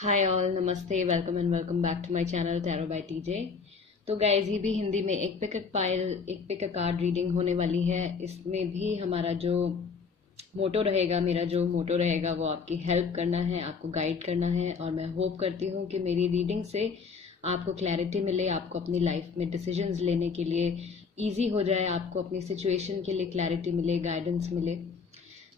हाय all, नमस्ते, welcome and welcome back to my channel tarot by TJ. तो guys, ये भी हिंदी में एक पिक अ पाइल एक पिक अ कार्ड रीडिंग होने वाली है। इसमें भी हमारा जो मोटो रहेगा, मेरा जो मोटो रहेगा वो आपकी हेल्प करना है, आपको गाइड करना है। और मैं होप करती हूँ कि मेरी रीडिंग से आपको क्लैरिटी मिले, आपको अपनी लाइफ में डिसीजंस लेने के लिए ईजी हो जाए, आपको अपनी सिचुएशन के लिए क्लैरिटी मिले, गाइडेंस मिले।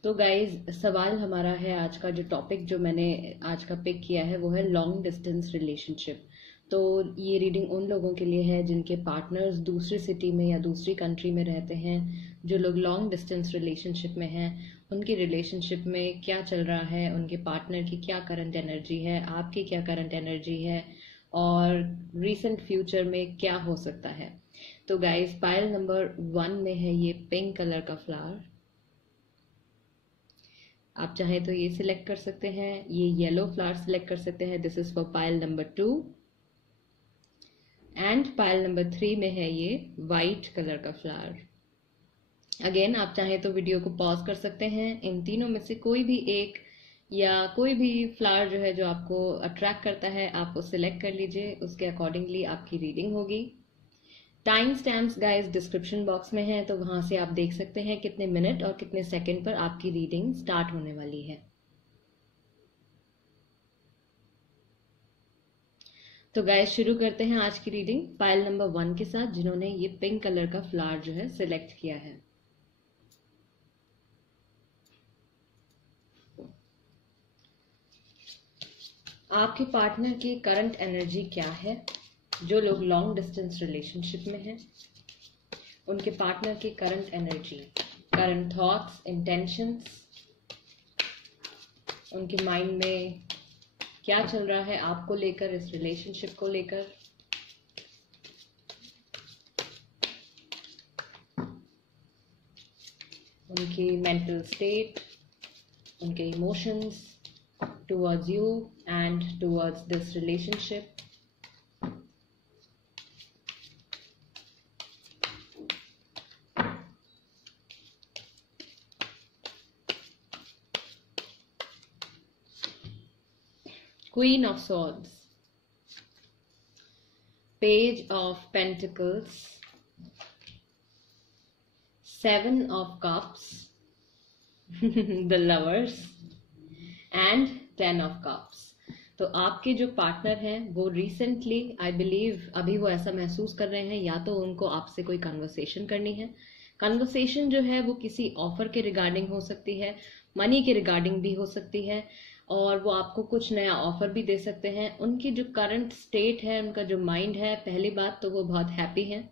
तो गाइज, सवाल हमारा है, आज का जो टॉपिक जो मैंने आज का पिक किया है वो है लॉन्ग डिस्टेंस रिलेशनशिप। तो ये रीडिंग उन लोगों के लिए है जिनके पार्टनर्स दूसरी सिटी में या दूसरी कंट्री में रहते हैं। जो लोग लॉन्ग डिस्टेंस रिलेशनशिप में हैं, उनकी रिलेशनशिप में क्या चल रहा है, उनके पार्टनर की क्या करंट एनर्जी है, आपकी क्या करंट एनर्जी है, और रिसेंट फ्यूचर में क्या हो सकता है। तो गाइज, पाइल नंबर 1 में है ये पिंक कलर का फ्लावर। आप चाहे तो ये सिलेक्ट कर सकते हैं, ये येलो फ्लावर सिलेक्ट कर सकते हैं। This is for pile number 2। And pile number 3 में है ये वाइट कलर का फ्लावर। अगेन, आप चाहे तो वीडियो को पॉज कर सकते हैं, इन तीनों में से कोई भी एक या कोई भी फ्लावर जो है जो आपको अट्रैक्ट करता है आप वो सिलेक्ट कर लीजिए, उसके अकॉर्डिंगली आपकी रीडिंग होगी। Time stamps guys description box में है, तो वहां से आप देख सकते हैं कितने मिनट और कितने सेकंड पर आपकी रीडिंग स्टार्ट होने वाली है। तो गाइस, शुरू करते हैं आज की रीडिंग पाइल नंबर 1 के साथ, जिन्होंने ये पिंक कलर का फ्लावर जो है सिलेक्ट किया है। आपके पार्टनर की करंट एनर्जी क्या है? जो लोग लॉन्ग डिस्टेंस रिलेशनशिप में हैं, उनके पार्टनर की current energy, current thoughts, intentions, उनके माइंड में क्या चल रहा है आपको लेकर, इस रिलेशनशिप को लेकर। उनकी मेंटल स्टेट, उनके emotions towards you and towards this relationship. Queen of Swords, Page of Pentacles, 7 of Cups, the Lovers and 10 of Cups. तो आपके जो पार्टनर हैं वो रिसेंटली, आई बिलीव, अभी वो ऐसा महसूस कर रहे हैं या तो उनको आपसे कोई कन्वर्सेशन करनी है। कन्वर्सेशन जो है वो किसी ऑफर के रिगार्डिंग हो सकती है, मनी के रिगार्डिंग भी हो सकती है, और वो आपको कुछ नया ऑफर भी दे सकते हैं। उनकी जो करंट स्टेट है, उनका जो माइंड है, पहली बात तो वो बहुत हैप्पी है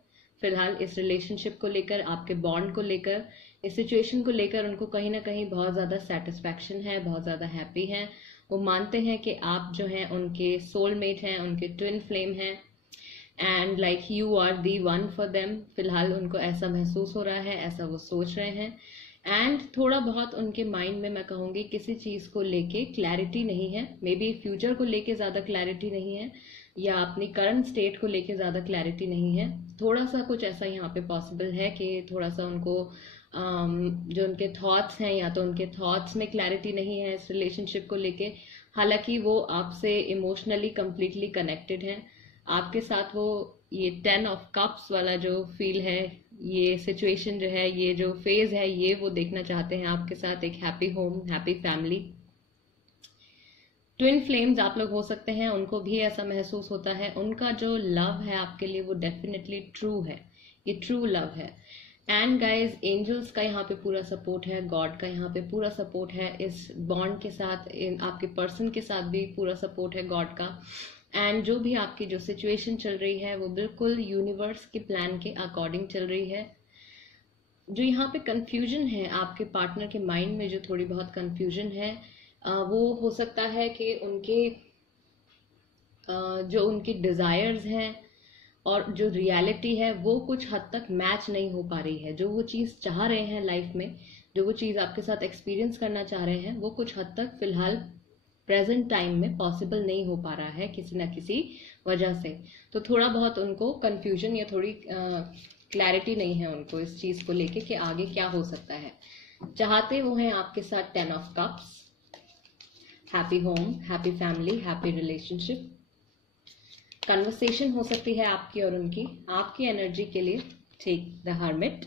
फिलहाल इस रिलेशनशिप को लेकर, आपके बॉन्ड को लेकर, इस सिचुएशन को लेकर उनको कहीं ना कहीं बहुत ज्यादा सेटिस्फैक्शन है, बहुत ज्यादा हैप्पी है। वो मानते हैं कि आप जो हैं उनके सोलमेट हैं, उनके ट्विन फ्लेम हैं, and like you are the one for them. फिलहाल उनको ऐसा महसूस हो रहा है, ऐसा वो सोच रहे हैं। एंड थोड़ा बहुत उनके माइंड में, मैं कहूँगी, किसी चीज़ को लेके क्लैरिटी नहीं है। मे बी फ्यूचर को लेके ज़्यादा क्लैरिटी नहीं है, या अपनी करंट स्टेट को लेके ज़्यादा क्लैरिटी नहीं है। थोड़ा सा कुछ ऐसा यहाँ पे पॉसिबल है कि थोड़ा सा उनको जो उनके थॉट्स हैं, या तो उनके थॉट्स में क्लैरिटी नहीं है इस रिलेशनशिप को लेके। हालांकि वो आपसे इमोशनली कंप्लीटली कनेक्टेड हैं, आपके साथ वो ये 10 ऑफ कप्स वाला जो फील है, ये सिचुएशन जो है, ये जो फेज है, ये वो देखना चाहते हैं आपके साथ, एक happy home, happy family. Twin flames आप लोग हो सकते हैं, उनको भी ऐसा महसूस होता है। उनका जो लव है आपके लिए वो डेफिनेटली ट्रू है, ये ट्रू लव है। एंड गाइज, एंजल्स का यहाँ पे पूरा सपोर्ट है, गॉड का यहाँ पे पूरा सपोर्ट है, इस बॉन्ड के साथ, आपके पर्सन के साथ भी पूरा सपोर्ट है गॉड का। एंड जो भी आपकी जो सिचुएशन चल रही है वो बिल्कुल यूनिवर्स के प्लान के अकॉर्डिंग चल रही है। जो यहाँ पे कंफ्यूजन है आपके पार्टनर के माइंड में, जो थोड़ी बहुत कंफ्यूजन है, वो हो सकता है कि उनके जो उनकी डिजायर्स हैं और जो रियलिटी है वो कुछ हद तक मैच नहीं हो पा रही है। जो वो चीज़ चाह रहे हैं लाइफ में, जो वो चीज़ आपके साथ एक्सपीरियंस करना चाह रहे हैं, वो कुछ हद तक फिलहाल प्रेजेंट टाइम में पॉसिबल नहीं हो पा रहा है किसी ना किसी वजह से। तो थोड़ा बहुत उनको कंफ्यूजन या थोड़ी क्लैरिटी नहीं है उनको इस चीज़ को लेके कि आगे क्या हो सकता है। चाहते वो हैं आपके साथ 10 of cups, happy home, happy family, happy relationship. Conversation हो सकती है आपकी और उनकी, आपकी एनर्जी के लिए। ठीक, the hermit.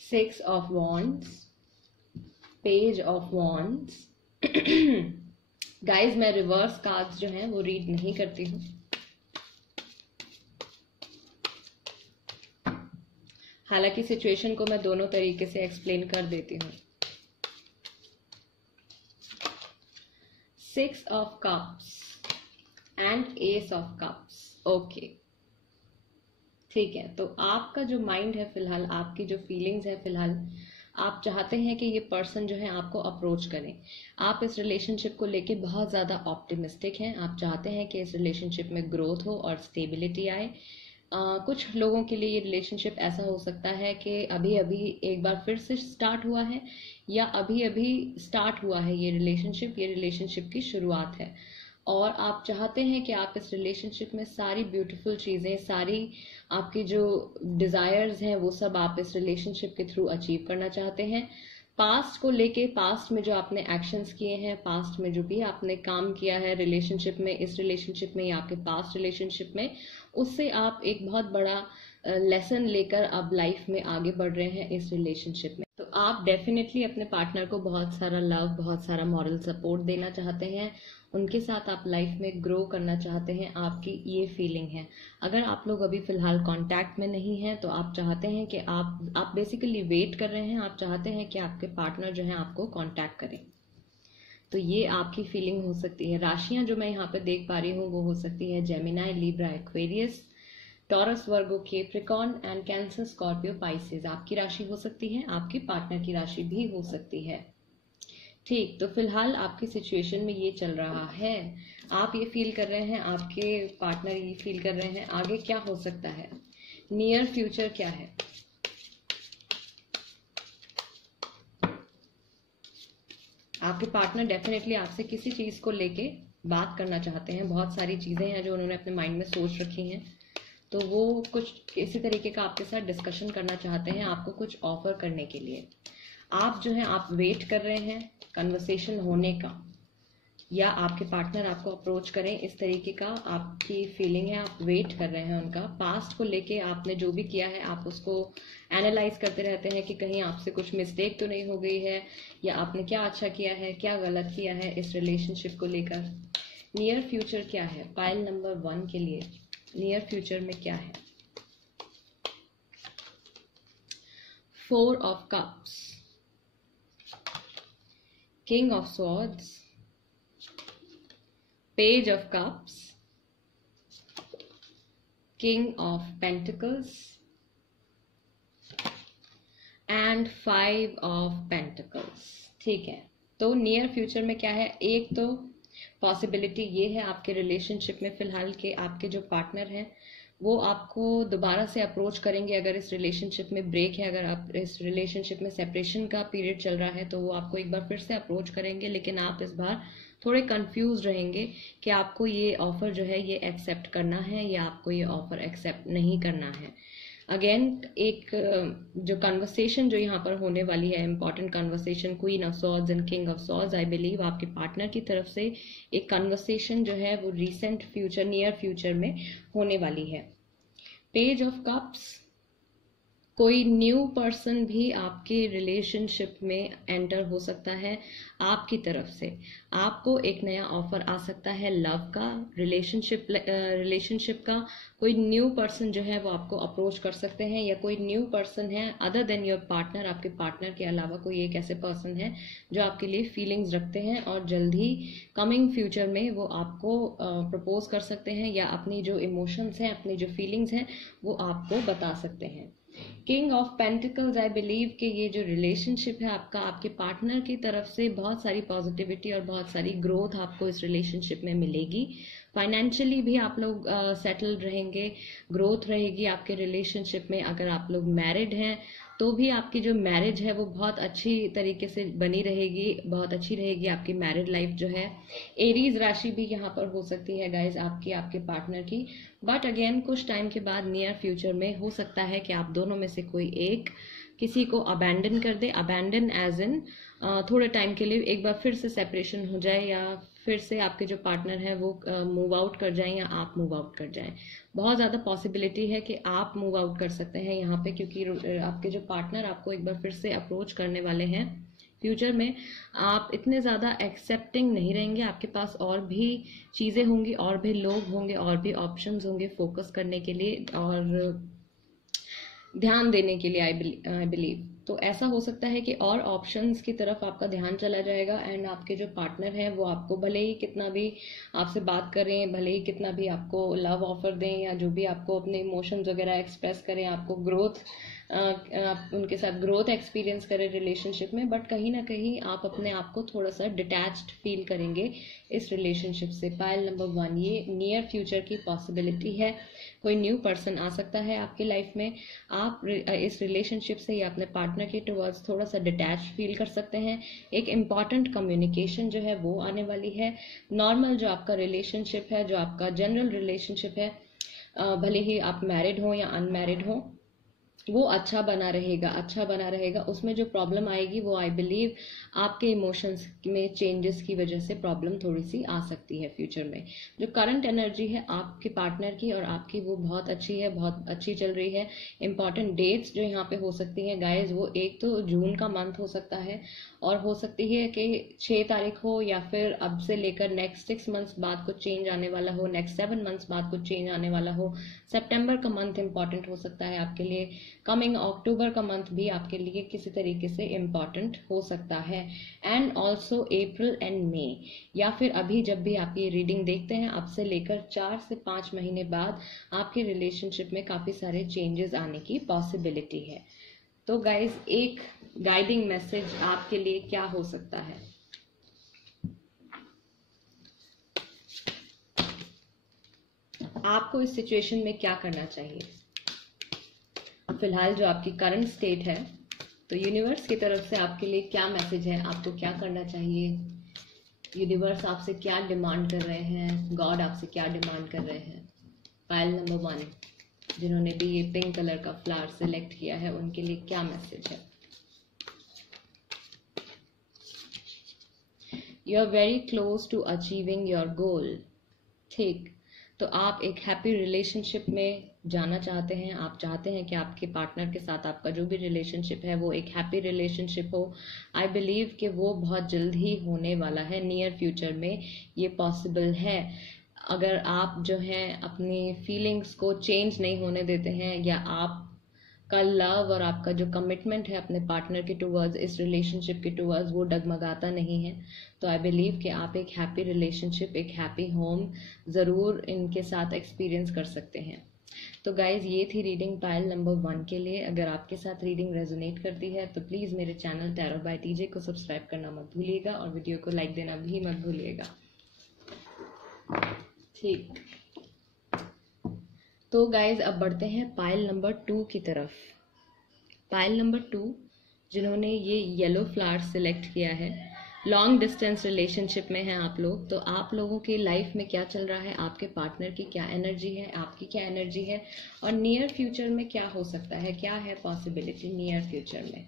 Six of wands, page of wands. Guys मैं रिवर्स कार्ड्स जो हैं वो रीड नहीं करती हूँ, हालांकि सिचुएशन को मैं दोनों तरीके से एक्सप्लेन कर देती हूँ। Six of cups and S of cups. Okay, ठीक है। तो आपका जो माइंड है फिलहाल, आपकी जो फीलिंग्स है फिलहाल, आप चाहते हैं कि ये पर्सन जो है आपको अप्रोच करें। आप इस रिलेशनशिप को लेके बहुत ज़्यादा ऑप्टिमिस्टिक हैं। आप चाहते हैं कि इस रिलेशनशिप में ग्रोथ हो और स्टेबिलिटी आए। कुछ लोगों के लिए ये रिलेशनशिप ऐसा हो सकता है कि अभी अभी एक बार फिर से स्टार्ट हुआ है, या अभी अभी स्टार्ट हुआ है ये रिलेशनशिप की शुरुआत है। और आप चाहते हैं कि आप इस रिलेशनशिप में सारी ब्यूटीफुल चीज़ें, सारी आपकी जो डिज़ायर्स हैं वो सब आप इस रिलेशनशिप के थ्रू अचीव करना चाहते हैं। पास्ट को लेके, पास्ट में जो आपने एक्शंस किए हैं, पास्ट में जो भी आपने काम किया है रिलेशनशिप में, इस रिलेशनशिप में या आपके पास्ट रिलेशनशिप में, उससे आप एक बहुत बड़ा लेसन लेकर अब लाइफ में आगे बढ़ रहे हैं इस रिलेशनशिप में। तो आप डेफिनेटली अपने पार्टनर को बहुत सारा लव, बहुत सारा मॉरल सपोर्ट देना चाहते हैं, उनके साथ आप लाइफ में ग्रो करना चाहते हैं, आपकी ये फीलिंग है। अगर आप लोग अभी फिलहाल कांटेक्ट में नहीं हैं तो आप चाहते हैं कि आप बेसिकली वेट कर रहे हैं, आप चाहते हैं कि आपके पार्टनर जो है आपको कांटेक्ट करें। तो ये आपकी फीलिंग हो सकती है। राशियां जो मैं यहाँ पे देख पा रही हूँ वो हो सकती है Gemini, Libra, Aquarius, taurus, Virgo, Capricorn and cancer, Scorpio, Pisces. आपकी राशि हो सकती है, आपकी पार्टनर की राशि भी हो सकती है। ठीक, तो फिलहाल आपकी सिचुएशन में ये चल रहा है, आप ये फील कर रहे हैं, आपके पार्टनर ये फील कर रहे हैं। आगे क्या हो सकता है, नियर फ्यूचर क्या है? आपके पार्टनर डेफिनेटली आपसे किसी चीज को लेके बात करना चाहते हैं। बहुत सारी चीजें हैं जो उन्होंने अपने माइंड में सोच रखी हैं, तो वो कुछ इसी तरीके का आपके साथ डिस्कशन करना चाहते हैं, आपको कुछ ऑफर करने के लिए। आप जो है आप वेट कर रहे हैं कन्वर्सेशन होने का, या आपके पार्टनर आपको अप्रोच करें, इस तरीके का आपकी फीलिंग है। आप वेट कर रहे हैं उनका। पास्ट को लेके आपने जो भी किया है आप उसको एनालाइज करते रहते हैं कि कहीं आपसे कुछ मिस्टेक तो नहीं हो गई है, या आपने क्या अच्छा किया है, क्या गलत किया है इस रिलेशनशिप को लेकर। नियर फ्यूचर क्या है पाइल नंबर 1 के लिए? नियर फ्यूचर में क्या है? 4 of cups, king of swords, page of cups, king of pentacles and 5 of pentacles. ठीक है, तो नियर फ्यूचर में क्या है? एक तो पॉसिबिलिटी ये है आपके रिलेशनशिप में फिलहाल के आपके जो पार्टनर हैं वो आपको दोबारा से अप्रोच करेंगे। अगर इस रिलेशनशिप में ब्रेक है, अगर आप इस रिलेशनशिप में सेपरेशन का पीरियड चल रहा है, तो वो आपको एक बार फिर से अप्रोच करेंगे, लेकिन आप इस बार थोड़े कंफ्यूज रहेंगे कि आपको ये ऑफर जो है ये एक्सेप्ट करना है या आपको ये ऑफर एक्सेप्ट नहीं करना है। अगेन एक जो कन्वर्सेशन जो यहाँ पर होने वाली है, important conversation, queen of swords and king of swords, I believe आपके पार्टनर की तरफ से एक कन्वर्सेशन जो है वो रिसेंट फ्यूचर, नियर फ्यूचर में होने वाली है। पेज ऑफ कप्स, कोई न्यू पर्सन भी आपके रिलेशनशिप में एंटर हो सकता है आपकी तरफ से। आपको एक नया ऑफर आ सकता है लव का, रिलेशनशिप का। कोई न्यू पर्सन जो है वो आपको अप्रोच कर सकते हैं, या कोई न्यू पर्सन है अदर देन योर पार्टनर, आपके पार्टनर के अलावा कोई एक ऐसे पर्सन है जो आपके लिए फीलिंग्स रखते हैं और जल्द ही कमिंग फ्यूचर में वो आपको प्रपोज कर सकते हैं, या अपनी जो इमोशंस हैं, अपनी जो फीलिंग्स हैं वो आपको बता सकते हैं। King of pentacles, I believe कि ये जो रिलेशनशिप है आपका, आपके पार्टनर की तरफ से बहुत सारी पॉजिटिविटी और बहुत सारी ग्रोथ आपको इस रिलेशनशिप में मिलेगी। फाइनेंशियली भी आप लोग सेटल्ड रहेंगे, ग्रोथ रहेगी आपके रिलेशनशिप में। अगर आप लोग मैरिड हैं तो भी आपकी जो मैरिज है वो बहुत अच्छी तरीके से बनी रहेगी, बहुत अच्छी रहेगी आपकी मैरिड लाइफ जो है। एरीज राशि भी यहाँ पर हो सकती है गाइज आपकी, आपके पार्टनर की। बट अगेन कुछ टाइम के बाद नियर फ्यूचर में हो सकता है कि आप दोनों में से कोई एक किसी को अबैंडन कर दे। अबैंडन एज इन थोड़े टाइम के लिए एक बार फिर से सेपरेशन हो जाए, या फिर से आपके जो पार्टनर है वो मूव आउट कर जाएं, या आप मूव आउट कर जाएं। बहुत ज़्यादा पॉसिबिलिटी है कि आप मूव आउट कर सकते हैं यहाँ पे, क्योंकि आपके जो पार्टनर आपको एक बार फिर से अप्रोच करने वाले हैं फ्यूचर में। आप इतने ज़्यादा एक्सेप्टिंग नहीं रहेंगे, आपके पास और भी चीज़ें होंगी, और भी लोग होंगे, और भी ऑप्शंस होंगे फोकस करने के लिए और ध्यान देने के लिए। आई बिलीव तो ऐसा हो सकता है कि और ऑप्शंस की तरफ आपका ध्यान चला जाएगा, एंड आपके जो पार्टनर हैं वो आपको भले ही कितना भी आपसे बात करें, भले ही कितना भी आपको लव ऑफर दें, या जो भी आपको अपने इमोशंस वगैरह एक्सप्रेस करें, आपको ग्रोथ आप उनके साथ ग्रोथ एक्सपीरियंस करें रिलेशनशिप में, बट कहीं ना कहीं आप अपने आप को थोड़ा सा डिटैच्ड फील करेंगे इस रिलेशनशिप से। पायल नंबर 1, ये नियर फ्यूचर की पॉसिबिलिटी है। कोई न्यू पर्सन आ सकता है आपकी लाइफ में। आप इस रिलेशनशिप से या अपने पार्टनर के टुवर्ड्स थोड़ा सा डिटैच फील कर सकते हैं। एक इम्पॉर्टेंट कम्युनिकेशन जो है वो आने वाली है। नॉर्मल जो आपका रिलेशनशिप है, जो आपका जनरल रिलेशनशिप है, भले ही आप मैरिड हो या अनमैरिड हो, वो अच्छा बना रहेगा, अच्छा बना रहेगा। उसमें जो प्रॉब्लम आएगी वो आई बिलीव आपके इमोशंस में चेंजेस की वजह से प्रॉब्लम थोड़ी सी आ सकती है फ्यूचर में। जो करंट एनर्जी है आपके पार्टनर की और आपकी वो बहुत अच्छी है, बहुत अच्छी चल रही है। इंपॉर्टेंट डेट्स जो यहाँ पे हो सकती हैं गाइज, वो एक तो जून का मंथ हो सकता है, और हो सकती है कि 6 तारीख हो, या फिर अब से लेकर नेक्स्ट 6 मंथ्स बाद कुछ चेंज आने वाला हो, नेक्स्ट 7 मंथ्स बाद कुछ चेंज आने वाला हो। सितंबर का मंथ इंपॉर्टेंट हो सकता है आपके लिए। कमिंग अक्टूबर का मंथ भी आपके लिए किसी तरीके से इम्पॉर्टेंट हो सकता है, एंड ऑल्सो अप्रैल एंड मई, या फिर अभी जब भी आप ये रीडिंग देखते हैं अब से लेकर 4 से 5 महीने बाद आपके रिलेशनशिप में काफी सारे चेंजेस आने की पॉसिबिलिटी है। तो गाइज एक गाइडिंग मैसेज आपके लिए क्या हो सकता है? आपको इस सिचुएशन में क्या करना चाहिए? फिलहाल जो आपकी करंट स्टेट है, तो यूनिवर्स की तरफ से आपके लिए क्या मैसेज है? आपको क्या करना चाहिए? यूनिवर्स आपसे क्या डिमांड कर रहे हैं? गॉड आपसे क्या डिमांड कर रहे हैं? पायल नंबर 1, जिन्होंने भी ये पिंक कलर का फ्लावर सिलेक्ट किया है, उनके लिए क्या मैसेज है? You are very close to achieving your goal. ठीक, तो आप एक हैप्पी रिलेशनशिप में जाना चाहते हैं। आप चाहते हैं कि आपके पार्टनर के साथ आपका जो भी रिलेशनशिप है वो एक हैप्पी रिलेशनशिप हो। आई बिलीव कि वो बहुत जल्द ही होने वाला है, नियर फ्यूचर में ये पॉसिबल है। अगर आप जो हैं अपनी फीलिंग्स को चेंज नहीं होने देते हैं, या आप का लव और आपका जो कमिटमेंट है अपने पार्टनर के टुवर्ड्स, इस रिलेशनशिप के टुवर्ड्स, वो डगमगाता नहीं है, तो आई बिलीव कि आप एक हैप्पी रिलेशनशिप, एक हैप्पी होम ज़रूर इनके साथ एक्सपीरियंस कर सकते हैं। तो गाइज ये थी रीडिंग पायल नंबर 1 के लिए। अगर आपके साथ रीडिंग रेजोनेट करती है तो प्लीज़ मेरे चैनल टैरो बाय टीजे को सब्सक्राइब करना मत भूलिएगा, और वीडियो को लाइक देना भी मत भूलिएगा। ठीक, तो गाइज अब बढ़ते हैं पायल नंबर 2 की तरफ। पायल नंबर 2, जिन्होंने ये येलो फ्लावर सिलेक्ट किया है, लॉन्ग डिस्टेंस रिलेशनशिप में हैं आप लोग। तो आप लोगों की लाइफ में क्या चल रहा है, आपके पार्टनर की क्या एनर्जी है, आपकी क्या एनर्जी है, और नियर फ्यूचर में क्या हो सकता है, क्या है पॉसिबिलिटी नियर फ्यूचर में?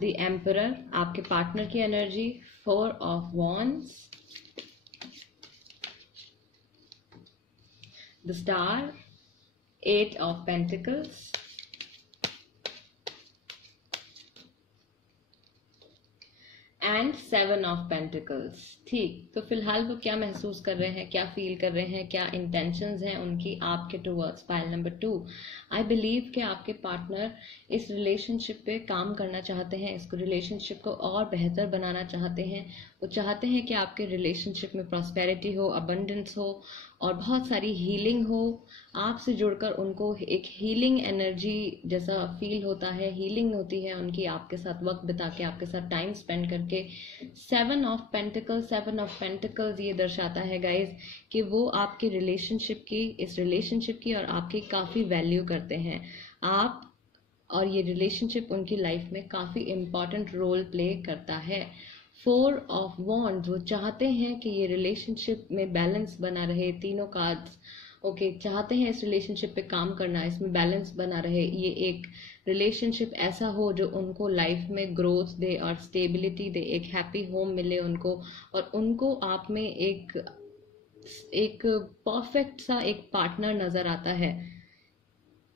द एम्परर आपके पार्टनर की energy, 4 of wands, the star, 8 of pentacles, and 7 of pentacles. ठीक, तो फिलहाल वो क्या महसूस कर रहे हैं, क्या फील कर रहे हैं, क्या इंटेंशंस हैं उनकी आपके towards? Pile number 2, I believe कि आपके पार्टनर इस रिलेशनशिप पे काम करना चाहते हैं, इसको रिलेशनशिप को और बेहतर बनाना चाहते हैं। वो चाहते हैं कि आपके रिलेशनशिप में प्रॉस्पेरिटी हो, अबंडेंस हो और बहुत सारी हीलिंग हो। आपसे जुड़कर उनको एक हीलिंग एनर्जी जैसा फील होता है, हीलिंग होती है उनकी आपके साथ वक्त बिता के, आपके साथ टाइम स्पेंड करके। 7 ऑफ पेंटिकल्स ये दर्शाता है गाइज कि वो आपके रिलेशनशिप की, इस रिलेशनशिप की और आपकी काफ़ी वैल्यू करते हैं। आप और ये रिलेशनशिप उनकी लाइफ में काफ़ी इम्पॉर्टेंट रोल प्ले करता है। 4 ऑफ वॉन्ड्स, वो चाहते हैं कि ये रिलेशनशिप में बैलेंस बना रहे। तीनों कार्ड्स ओके चाहते हैं इस रिलेशनशिप पे काम करना, इसमें बैलेंस बना रहे। ये एक रिलेशनशिप ऐसा हो जो उनको लाइफ में ग्रोथ दे और स्टेबिलिटी दे, एक हैप्पी होम मिले उनको, और उनको आप में एक परफेक्ट सा एक पार्टनर नजर आता है।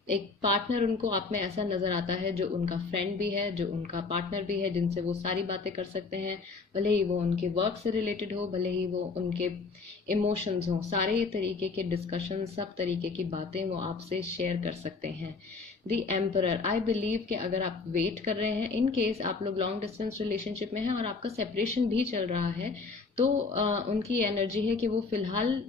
एक पार्टनर उनको आप में ऐसा नजर आता है जो उनका फ्रेंड भी है, जो उनका पार्टनर भी है, जिनसे वो सारी बातें कर सकते हैं, भले ही वो उनके वर्क से रिलेटेड हो, भले ही वो उनके इमोशंस हो, सारे तरीके के डिस्कशन, सब तरीके की बातें वो आपसे शेयर कर सकते हैं। द एम्परर, आई बिलीव कि अगर आप वेट कर रहे हैं, इन केस आप लोग लॉन्ग डिस्टेंस रिलेशनशिप में हैं और आपका सेपरेशन भी चल रहा है, तो उनकी एनर्जी है कि वो फिलहाल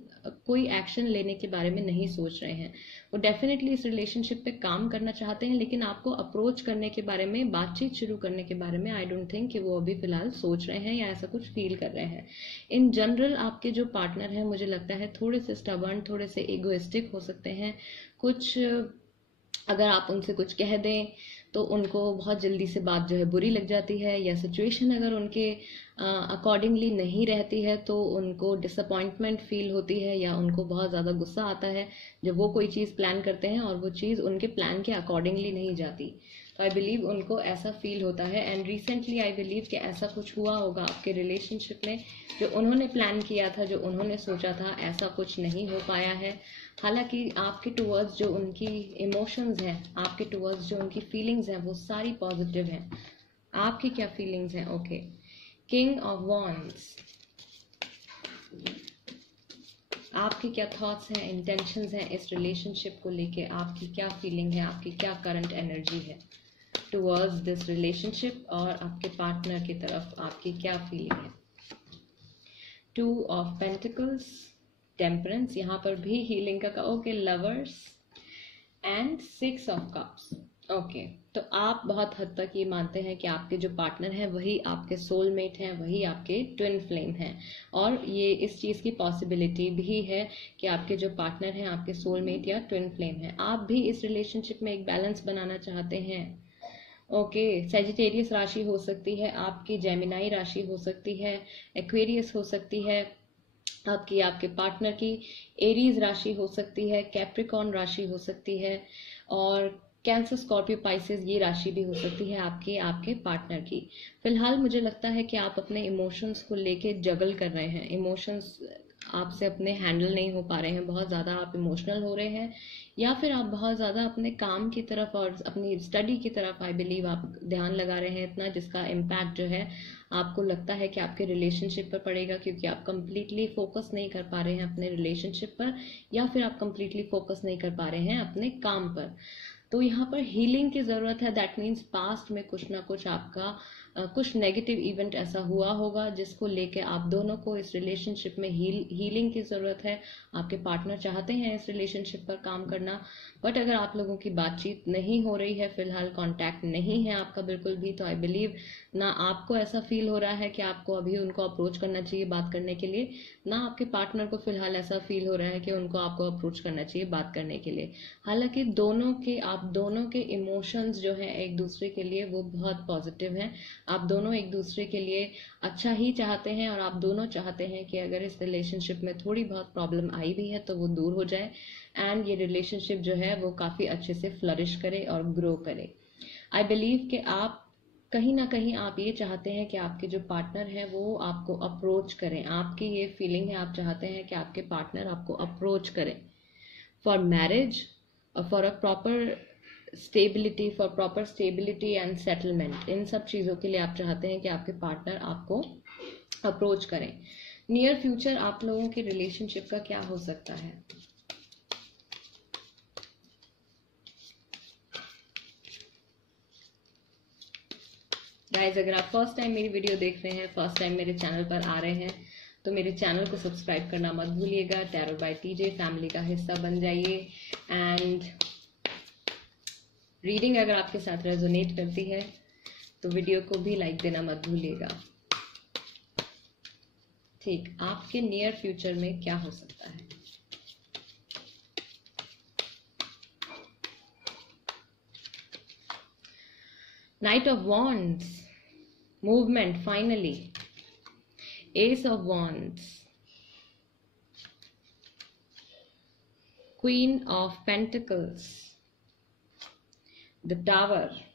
कोई एक्शन लेने के बारे में नहीं सोच रहे हैं। वो डेफिनेटली इस रिलेशनशिप पे काम करना चाहते हैं, लेकिन आपको अप्रोच करने के बारे में, बातचीत शुरू करने के बारे में आई डोंट थिंक कि वो अभी फिलहाल सोच रहे हैं या ऐसा कुछ फील कर रहे हैं। इन जनरल आपके जो पार्टनर हैं, मुझे लगता है थोड़े से स्टबर्न, थोड़े से इगोइस्टिक हो सकते हैं। कुछ अगर आप उनसे कुछ कह दें तो उनको बहुत जल्दी से बात जो है बुरी लग जाती है, या सिचुएशन अगर उनके अकॉर्डिंगली नहीं रहती है तो उनको डिसअपॉइंटमेंट फील होती है, या उनको बहुत ज़्यादा गुस्सा आता है जब वो कोई चीज़ प्लान करते हैं और वो चीज़ उनके प्लान के अकॉर्डिंगली नहीं जाती। तो आई बिलीव उनको ऐसा फील होता है। एंड रिसेंटली आई बिलीव कि ऐसा कुछ हुआ होगा आपके रिलेशनशिप में, जो उन्होंने प्लान किया था, जो उन्होंने सोचा था, ऐसा कुछ नहीं हो पाया है। हालांकि आपके टूवर्ड्स जो उनकी इमोशंस हैं, आपके टूवर्ड्स जो उनकी फीलिंग्स हैं, वो सारी पॉजिटिव हैं। आपकी क्या फीलिंग्स हैं? ओके, किंग ऑफ वॉन्ड्स, आपके क्या थॉट्स हैं, इंटेंशंस हैं इस रिलेशनशिप को लेके? आपकी क्या फीलिंग है, आपकी क्या करंट एनर्जी है टुवर्ड्स दिस रिलेशनशिप, और आपके पार्टनर की तरफ आपकी क्या फीलिंग है? 2 ऑफ पेंटिकल्स, टेम्परेंस, यहाँ पर भी हीलिंग का okay, lovers and 6 of cups. Okay, तो आप बहुत हद तक ये मानते हैं कि आपके जो पार्टनर हैं वही आपके सोलमेट हैं, वही आपके ट्विन फ्लेम हैं, और ये इस चीज़ की पॉसिबिलिटी भी है कि आपके जो पार्टनर हैं आपके सोलमेट या ट्विन फ्लेम हैं। आप भी इस रिलेशनशिप में एक बैलेंस बनाना चाहते हैं। ओके, सेजिटेरियस राशि हो सकती है आपकी, जेमिनाई राशि हो सकती है, एक्वेरियस हो सकती है आपकी, आपके पार्टनर की एरीज राशि हो सकती है, कैप्रिकॉर्न राशि हो सकती है, और कैंसर, स्कॉर्पियो, पाइसेस ये राशि भी हो सकती है आपकी, आपके पार्टनर की। फिलहाल मुझे लगता है कि आप अपने इमोशंस को लेके जगल कर रहे हैं। इमोशंस आपसे अपने हैंडल नहीं हो पा रहे हैं, बहुत ज़्यादा आप इमोशनल हो रहे हैं, या फिर आप बहुत ज़्यादा अपने काम की तरफ और अपनी स्टडी की तरफ आई बिलीव आप ध्यान लगा रहे हैं इतना, जिसका इम्पैक्ट जो है आपको लगता है कि आपके रिलेशनशिप पर पड़ेगा, क्योंकि आप कंप्लीटली फोकस नहीं कर पा रहे हैं अपने रिलेशनशिप पर, या फिर आप कंप्लीटली फोकस नहीं कर पा रहे हैं अपने काम पर। तो यहाँ पर हीलिंग की ज़रूरत है। दैट मीन्स पास्ट में कुछ ना कुछ आपका कुछ नेगेटिव इवेंट ऐसा हुआ होगा जिसको लेके आप दोनों को इस रिलेशनशिप में हीलिंग की ज़रूरत है। आपके पार्टनर चाहते हैं इस रिलेशनशिप पर काम करना, बट अगर आप लोगों की बातचीत नहीं हो रही है, फिलहाल कांटेक्ट नहीं है आपका बिल्कुल भी, तो आई बिलीव ना आपको ऐसा फील हो रहा है कि आपको अभी उनको अप्रोच करना चाहिए बात करने के लिए, ना आपके पार्टनर को फिलहाल ऐसा फील हो रहा है कि उनको आपको अप्रोच करना चाहिए बात करने के लिए। हालांकि आप दोनों के इमोशंस जो हैं एक दूसरे के लिए वो बहुत पॉजिटिव हैं। आप दोनों एक दूसरे के लिए अच्छा ही चाहते हैं, और आप दोनों चाहते हैं कि अगर इस रिलेशनशिप में थोड़ी बहुत प्रॉब्लम आई भी है तो वो दूर हो जाए, एंड ये रिलेशनशिप जो है वो काफ़ी अच्छे से फ्लरिश करे और ग्रो करे। आई बिलीव कि आप कहीं ना कहीं आप ये चाहते हैं कि आपके जो पार्टनर हैं वो आपको अप्रोच करें। आपकी ये फीलिंग है, आप चाहते हैं कि आपके पार्टनर आपको अप्रोच करें फॉर मैरिज और for proper stability and settlement. इन सब चीज़ों के लिए आप चाहते हैं कि आपके पार्टनर आपको अप्रोच करें। नियर फ्यूचर आप लोगों के रिलेशनशिप का क्या हो सकता है? गाइज, अगर आप फर्स्ट टाइम मेरी वीडियो देख रहे हैं, फर्स्ट टाइम मेरे चैनल पर आ रहे हैं, तो मेरे चैनल को सब्सक्राइब करना मत भूलिएगा। टैरो बाय टीजे फैमिली का हिस्सा बन जाइए। एंड रीडिंग अगर आपके साथ रेजोनेट करती है तो वीडियो को भी लाइक देना मत भूलिएगा। ठीक, आपके नियर फ्यूचर में क्या हो सकता है? Night of wands, movement finally, S of wands, queen of pentacles, the tower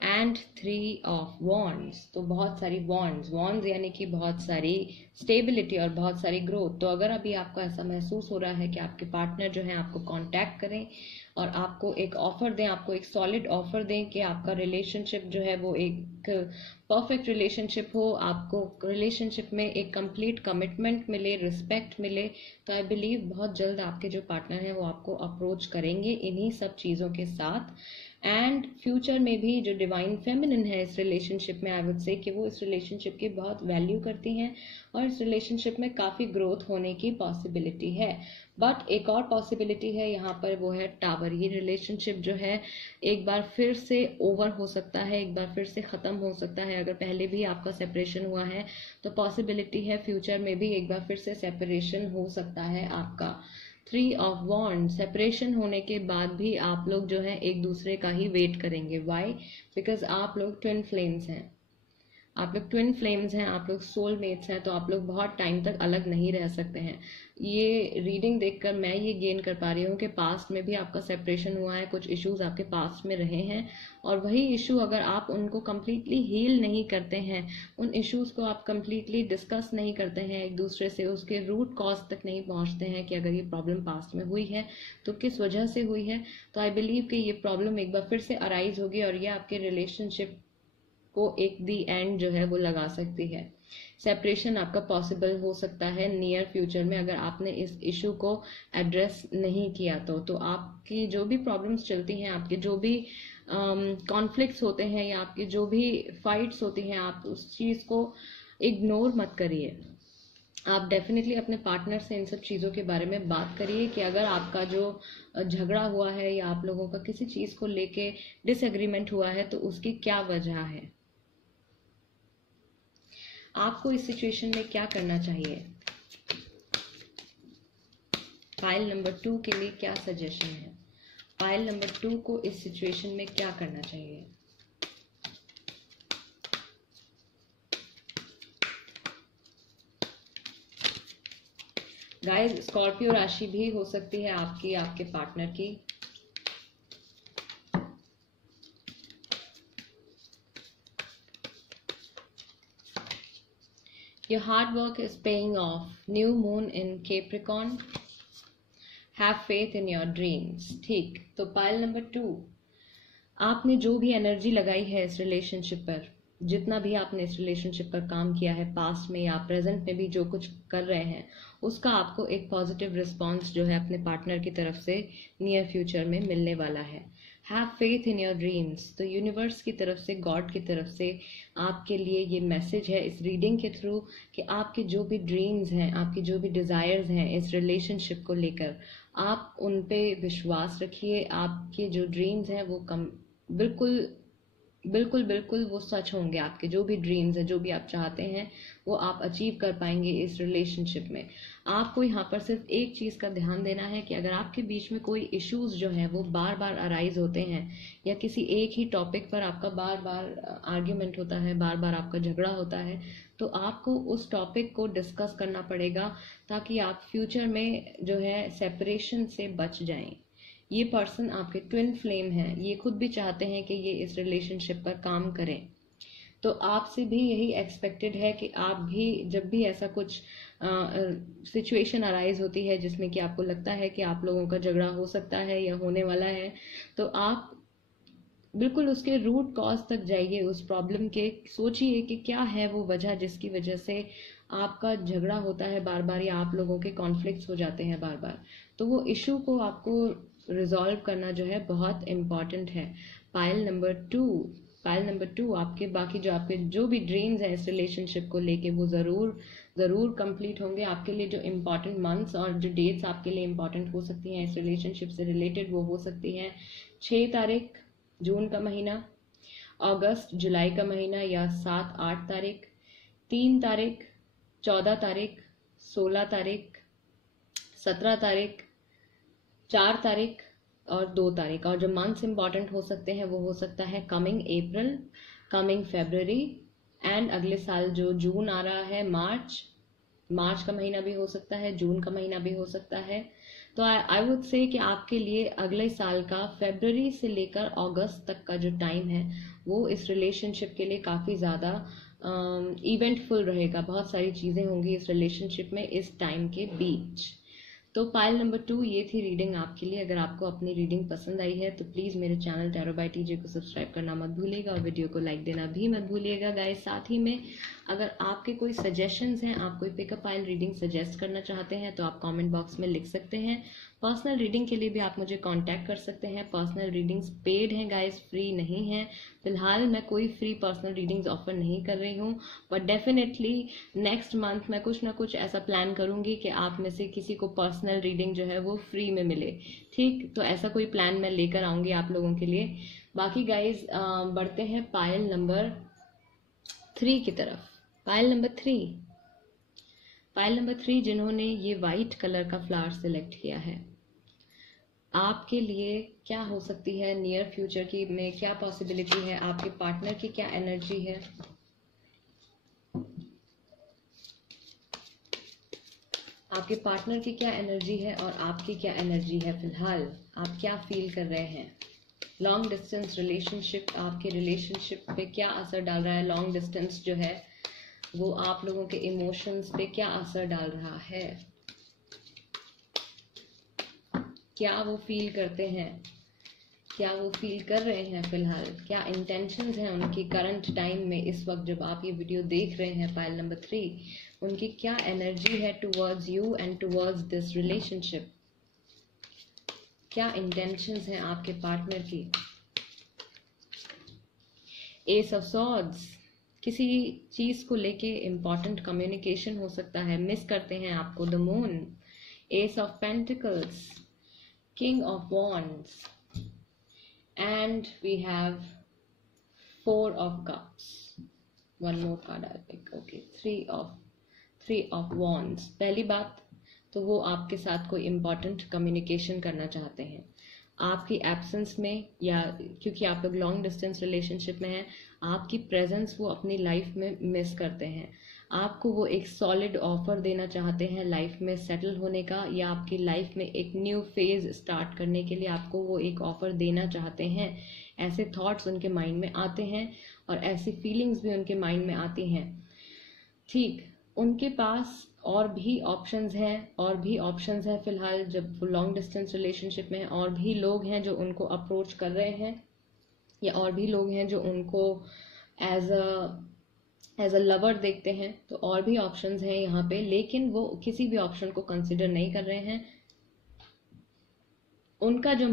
and 3 of wands. तो बहुत सारी वॉन्ड्स यानी कि बहुत सारी स्टेबिलिटी और बहुत सारी ग्रोथ। तो अगर अभी आपको ऐसा महसूस हो रहा है कि आपके पार्टनर जो है आपको कांटेक्ट करें और आपको एक ऑफर दें, आपको एक सॉलिड ऑफर दें कि आपका रिलेशनशिप जो है वो एक परफेक्ट रिलेशनशिप हो, आपको रिलेशनशिप में एक कंप्लीट कमिटमेंट मिले, रिस्पेक्ट मिले, तो आई बिलीव बहुत जल्द आपके जो पार्टनर हैं वो आपको अप्रोच करेंगे इन्हीं सब चीज़ों के साथ। एंड फ्यूचर में भी जो डिवाइन फेमिनिन है इस रिलेशनशिप में, आई वुड से कि वो इस रिलेशनशिप की बहुत वैल्यू करती हैं और इस रिलेशनशिप में काफ़ी ग्रोथ होने की पॉसिबिलिटी है। बट एक और पॉसिबिलिटी है यहाँ पर, वो है टावर। ये रिलेशनशिप जो है एक बार फिर से ओवर हो सकता है, एक बार फिर से ख़त्म हो सकता है। अगर पहले भी आपका सेपरेशन हुआ है तो पॉसिबिलिटी है फ्यूचर में भी एक बार फिर से सेपरेशन हो सकता है आपका। 3 ऑफ वॉन्ड, सेपरेशन होने के बाद भी आप लोग जो है एक दूसरे का ही वेट करेंगे। वाई? बिकॉज आप लोग ट्विन फ्लेम्स हैं, आप लोग ट्विन फ्लेम्स हैं, आप लोग सोलमेट्स हैं, तो आप लोग बहुत टाइम तक अलग नहीं रह सकते हैं। ये रीडिंग देखकर मैं ये गेन कर पा रही हूँ कि पास्ट में भी आपका सेपरेशन हुआ है, कुछ इश्यूज आपके पास्ट में रहे हैं, और वही इशू अगर आप उनको कम्प्लीटली हील नहीं करते हैं, उन इश्यूज को आप कम्प्लीटली डिस्कस नहीं करते हैं एक दूसरे से, उसके रूट कॉज तक नहीं पहुँचते हैं कि अगर ये प्रॉब्लम पास्ट में हुई है तो किस वजह से हुई है, तो आई बिलीव कि ये प्रॉब्लम एक बार फिर से अराइज होगी और ये आपके रिलेशनशिप को एक दी एंड जो है वो लगा सकती है। सेपरेशन आपका पॉसिबल हो सकता है नियर फ्यूचर में अगर आपने इस इशू को एड्रेस नहीं किया तो आपकी जो भी प्रॉब्लम्स चलती हैं, आपके जो भी कॉन्फ्लिक्ट्स होते हैं या आपकी जो भी फाइट्स होती हैं, आप उस चीज़ को इग्नोर मत करिए। आप डेफिनेटली अपने पार्टनर से इन सब चीज़ों के बारे में बात करिए कि अगर आपका जो झगड़ा हुआ है या आप लोगों का किसी चीज़ को लेके डिसएग्रीमेंट हुआ है तो उसकी क्या वजह है, आपको इस सिचुएशन में क्या करना चाहिए। पाइल नंबर 2 के लिए क्या सजेशन है? पाइल नंबर 2 को इस सिचुएशन में क्या करना चाहिए? गाइस, स्कॉर्पियो राशि भी हो सकती है आपकी, आपके पार्टनर की। Your hard work is paying off. New moon in Capricorn. Have faith in your dreams. ठीक, तो पाइल नंबर 2, आपने जो भी एनर्जी लगाई है इस रिलेशनशिप पर, जितना भी आपने इस रिलेशनशिप पर काम किया है पास्ट में या प्रेजेंट में भी जो कुछ कर रहे हैं, उसका आपको एक पॉजिटिव रिस्पॉन्स जो है अपने पार्टनर की तरफ से नियर फ्यूचर में मिलने वाला है। Have faith in your dreams. तो यूनिवर्स की तरफ से, गॉड की तरफ से आपके लिए ये मैसेज है इस रीडिंग के थ्रू कि आपके जो भी ड्रीम्स हैं, आपके जो भी डिज़ायर्स हैं इस रिलेशनशिप को लेकर, आप उन पे विश्वास रखिए। आपके जो ड्रीम्स हैं वो बिल्कुल बिल्कुल बिल्कुल वो सच होंगे। आपके जो भी ड्रीम्स हैं, जो भी आप चाहते हैं, वो आप अचीव कर पाएंगे इस रिलेशनशिप में। आपको यहाँ पर सिर्फ एक चीज़ का ध्यान देना है कि अगर आपके बीच में कोई इश्यूज जो है वो बार बार अराइज होते हैं या किसी एक ही टॉपिक पर आपका बार बार आर्ग्यूमेंट होता है, बार बार आपका झगड़ा होता है, तो आपको उस टॉपिक को डिस्कस करना पड़ेगा ताकि आप फ्यूचर में जो है सेपरेशन से बच जाएं। ये पर्सन आपके ट्विन फ्लेम हैं, ये खुद भी चाहते हैं कि ये इस रिलेशनशिप पर काम करें, तो आपसे भी यही एक्सपेक्टेड है कि आप भी जब भी ऐसा कुछ सिचुएशन अराइज होती है जिसमें कि आपको लगता है कि आप लोगों का झगड़ा हो सकता है या होने वाला है, तो आप बिल्कुल उसके रूट कॉज तक जाइए, उस प्रॉब्लम के सोचिए कि क्या है वो वजह जिसकी वजह से आपका झगड़ा होता है बार बार या आप लोगों के कॉन्फ्लिक्ट्स हो जाते हैं बार बार। तो वो इशू को आपको रिजॉल्व करना जो है बहुत इम्पॉर्टेंट है। पाइल नंबर 2, पाइल नंबर 2, आपके बाकी आपके जो भी ड्रीम्स हैं इस रिलेशनशिप को लेके वो ज़रूर कंप्लीट होंगे। आपके लिए जो इम्पोर्टेंट मंथ्स और जो डेट्स आपके लिए इम्पोर्टेंट हो सकती हैं इस रिलेशनशिप से रिलेटेड, वो हो सकती हैं 6 तारीख जून का महीना, अगस्त जुलाई का महीना, या 7-8 तारीख, 3 तारीख, 14 तारीख, 16 तारीख, 17 तारीख, 4 तारीख और 2 तारीख। और जो मंथ्स इंपॉर्टेंट हो सकते हैं वो हो सकता है coming April, coming February, and अगले साल जो जून आ रहा है, मार्च का महीना भी हो सकता है, जून का महीना भी हो सकता है। तो आई वुड से कि आपके लिए अगले साल का फरवरी से लेकर अगस्त तक का जो टाइम है वो इस रिलेशनशिप के लिए काफ़ी ज़्यादा इवेंटफुल रहेगा। बहुत सारी चीज़ें होंगी इस रिलेशनशिप में इस टाइम के बीच। तो पाइल नंबर 2 ये थी रीडिंग आपके लिए। अगर आपको अपनी रीडिंग पसंद आई है तो प्लीज़ मेरे चैनल टैरो बाय टीजे को सब्सक्राइब करना मत भूलिएगा और वीडियो को लाइक देना भी मत भूलिएगा गाइस। साथ ही में अगर आपके कोई सजेशंस हैं, आप कोई पिकअप पाइल रीडिंग सजेस्ट करना चाहते हैं तो आप कमेंट बॉक्स में लिख सकते हैं। पर्सनल रीडिंग के लिए भी आप मुझे कांटेक्ट कर सकते हैं। पर्सनल रीडिंग्स पेड हैं गाइस, फ्री नहीं है। फिलहाल मैं कोई फ्री पर्सनल रीडिंग्स ऑफर नहीं कर रही हूँ, बट डेफिनेटली नेक्स्ट मंथ मैं कुछ ना कुछ ऐसा प्लान करूंगी कि आप में से किसी को पर्सनल रीडिंग जो है वो फ्री में मिले। ठीक, तो ऐसा कोई प्लान मैं लेकर आऊंगी आप लोगों के लिए। बाकी गाइज बढ़ते हैं पायल नंबर 3 की तरफ। पायल नंबर 3 जिन्होंने ये वाइट कलर का फ्लावर सिलेक्ट किया है, आपके लिए क्या हो सकती है नियर फ्यूचर की में क्या पॉसिबिलिटी है, आपके पार्टनर की क्या एनर्जी है, आपके पार्टनर की क्या एनर्जी है और आपकी क्या एनर्जी है। फिलहाल आप क्या फील कर रहे हैं। लॉन्ग डिस्टेंस रिलेशनशिप आपके रिलेशनशिप पे क्या असर डाल रहा है। लॉन्ग डिस्टेंस जो है वो आप लोगों के इमोशंस पे क्या असर डाल रहा है, क्या वो फील करते हैं, क्या वो फील कर रहे हैं फिलहाल, क्या इंटेंशंस हैं उनकी करंट टाइम में। इस वक्त जब आप ये वीडियो देख रहे हैं पाइल नंबर 3, उनकी क्या एनर्जी है towards you and towards this relationship. क्या इंटेंशंस हैं आपके पार्टनर की। एस ऑफ सॉर्ड्स, किसी चीज को लेके इम्पोर्टेंट कम्युनिकेशन हो सकता है, मिस करते हैं आपको। The moon, S of pentacles, king of wands, and we have 4 of cups. One more card I'll pick. Okay, 3 of wands. पहली बात तो वो आपके साथ कोई इम्पोर्टेंट कम्युनिकेशन करना चाहते हैं आपकी एब्सेंस में, या क्योंकि आप लोग लॉन्ग डिस्टेंस रिलेशनशिप में हैं, आपकी प्रेजेंस वो अपनी लाइफ में मिस करते हैं। आपको वो एक सॉलिड ऑफर देना चाहते हैं लाइफ में सेटल होने का, या आपकी लाइफ में एक न्यू फेज स्टार्ट करने के लिए आपको वो एक ऑफर देना चाहते हैं। ऐसे थॉट्स उनके माइंड में आते हैं और ऐसी फीलिंग्स भी उनके माइंड में आती हैं। ठीक, उनके पास और भी ऑप्शंस हैं फिलहाल जब वो लॉन्ग डिस्टेंस रिलेशनशिप में हैं। और भी लोग हैं जो उनको अप्रोच कर रहे हैं, या और भी लोग हैं जो उनको एज अ लवर देखते हैं। तो और भी ऑप्शंस हैं यहाँ पे, लेकिन वो किसी भी ऑप्शन को कंसिडर नहीं कर रहे हैं। उनका जो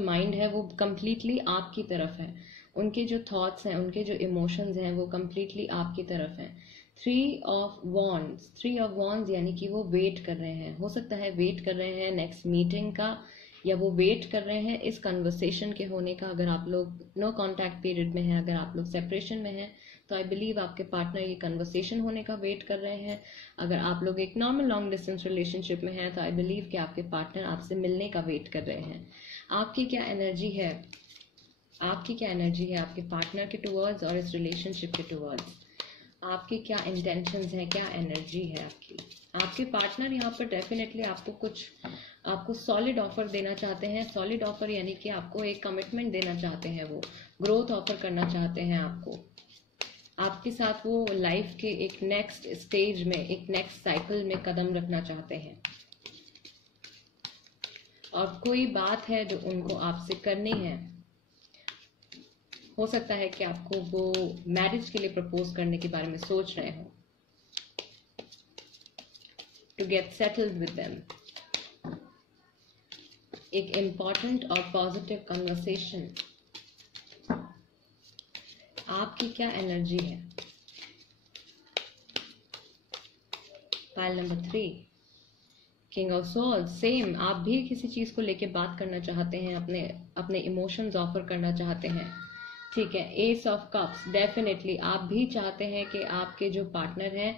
माइंड है वो कम्प्लीटली आपकी तरफ है। उनके जो थॉट्स हैं, उनके जो इमोशंस हैं वो कम्प्लीटली आपकी तरफ हैं। 3 ऑफ वॉन्ड्स यानी कि वो वेट कर रहे हैं। हो सकता है वेट कर रहे हैं नेक्स्ट मीटिंग का, या वो वेट कर रहे हैं इस कन्वर्सेशन के होने का। अगर आप लोग नो कॉन्टैक्ट पीरियड में हैं, अगर आप लोग सेपरेशन में हैं, तो आई बिलीव आपके पार्टनर ये कन्वर्सेशन होने का वेट कर रहे हैं। अगर आप लोग एक नॉर्मल लॉन्ग डिस्टेंस रिलेशनशिप में हैं तो आई बिलीव कि आपके पार्टनर आपसे मिलने का वेट कर रहे हैं। आपकी क्या एनर्जी है आपके पार्टनर के टुवर्ड्स और इस रिलेशनशिप के टुवर्ड्स। आपके क्या इंटेंशंस हैं, क्या एनर्जी है आपके पार्टनर यहाँ पर डेफिनेटली आपको सॉलिड ऑफर देना चाहते हैं। सॉलिड ऑफर यानी कि आपको एक कमिटमेंट देना चाहते हैं, वो ग्रोथ ऑफर करना चाहते हैं आपके साथ। वो लाइफ के एक नेक्स्ट स्टेज में, एक नेक्स्ट साइकिल में कदम रखना चाहते हैं। और कोई बात है जो उनको आपसे करनी है। हो सकता है कि आपको वो मैरिज के लिए प्रपोज करने के बारे में सोच रहे हो, to get settled with them. एक इम्पॉर्टेंट और पॉजिटिव कन्वर्सेशन आपकी क्या एनर्जी है। Pile number 3, king of swords. Same, आप भी किसी चीज को लेके बात करना चाहते हैं, अपने इमोशंस ऑफर करना चाहते हैं, ठीक है। एस ऑफ कप्स, डेफिनेटली आप भी चाहते हैं कि आपके जो पार्टनर हैं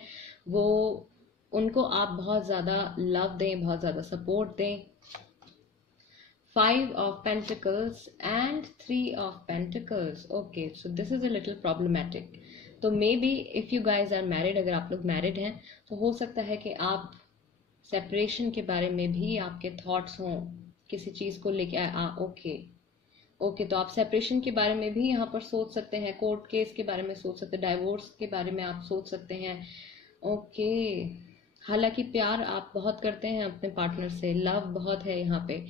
वो, उनको आप बहुत ज्यादा लव दें, बहुत ज्यादा सपोर्ट दें। 5 of Pentacles and 3 of Pentacles. Okay, so this is a little problematic. तो maybe if you guys are married, अगर आप लोग married हैं तो हो सकता है कि आप सेपरेशन के बारे में भी आपके थॉट्स हों, किसी चीज को लेके। ओके, तो आप सेपरेशन के बारे में भी यहाँ पर सोच सकते हैं, कोर्ट केस के बारे में सोच सकते हैं, डाइवोर्स के बारे में आप सोच सकते हैं। ओके, हालांकि प्यार आप बहुत करते हैं अपने पार्टनर से, लव बहुत है यहाँ पे,